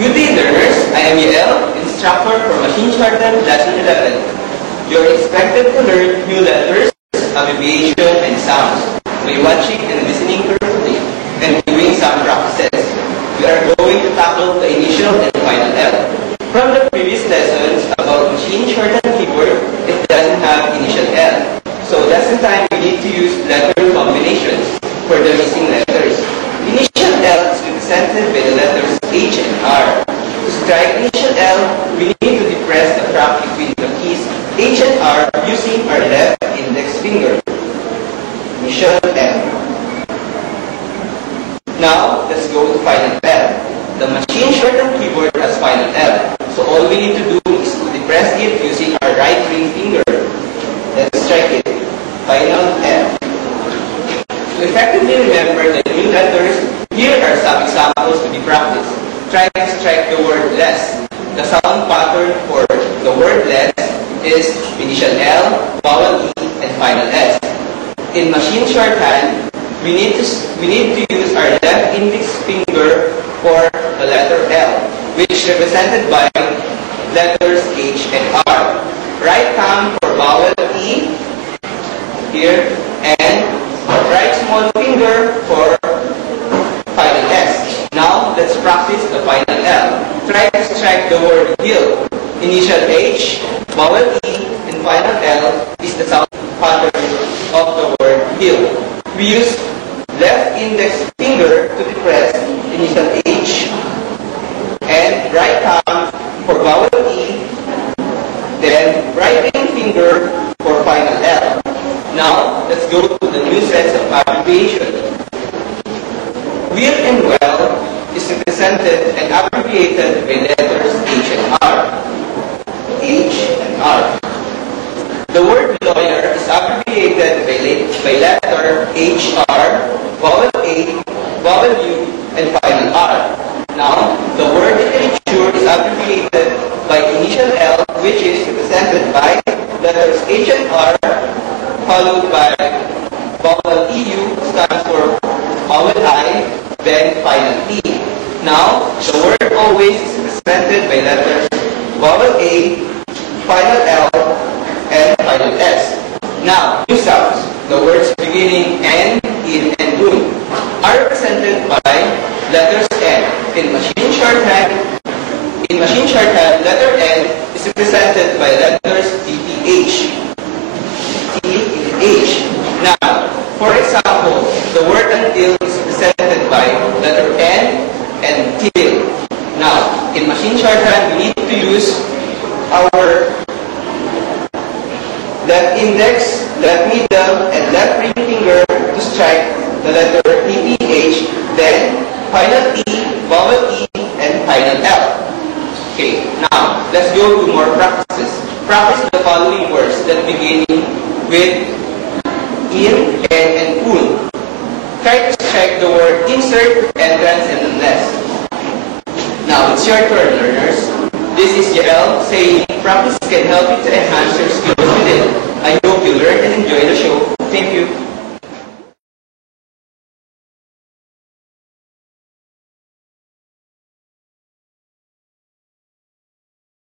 Good day, learners. I am Yael, instructor for Machine Shorthand Lesson 11. You are expected to learn new letters, abbreviation, and sounds by watching and listening carefully and doing some practices. We are going to tackle the initial and final L. From the previous lessons about Machine Shorthand keyboard, it doesn't have initial L. So lesson time, we need to use letter combinations for the missing letters. Initial L is represented by the letters H and R. To strike initial L, we need to depress the track between the keys H and R using our left index finger. Initial L. Now, let's go to final L. The Machine Shorthand keyboard has final L. So all we need to do is to depress it using our right ring finger. Let's strike it. Final L. To effectively remember the new letters, here are some examples to be practiced. Try to strike the word less. The sound pattern for the word less is initial L, vowel E, and final S. In Machine Shorthand, we need to use our left index finger for the letter L, which is represented by letters H and R. Right thumb for vowel E, here, and right small finger for final S. Now, let's practice the final L. Try to strike the word hill. Initial H, vowel E, and final L is the sound pattern of the word hill. We use left index finger to depress initial H, and right thumb for vowel E, then right ring finger for final L. Now, let's go to the new sense of abbreviation. Will and well is represented and abbreviated by letters H and R. H and R. The word lawyer is abbreviated by letter HR, vowel A, vowel U, and final R. Now, the word literature is abbreviated by initial L, which is represented by letters H and R, followed by vowel EU, stands for vowel I, then final E. Now, the word always is represented by letters vowel A, final L, and final S. Now, new sounds. The words beginning N, in, and un are represented by letters N. In Machine Shorthand, letter N is represented by letters TTH. H. Now, for example, the word until is represented by letter N and till. Now, in Machine Shorthand, we need to use our left index, left middle, and left ring finger to strike the letter TTH, then final E, vowel E, and final L. Okay, now, let's go to more practices. Practice the following words that begin with in, and un. Try to strike the word insert, entrance, and unless. Now, it's your turn, learners. This is Yael saying practice can help you to enhance your skills with it. I hope you learn and enjoy the show. Thank you.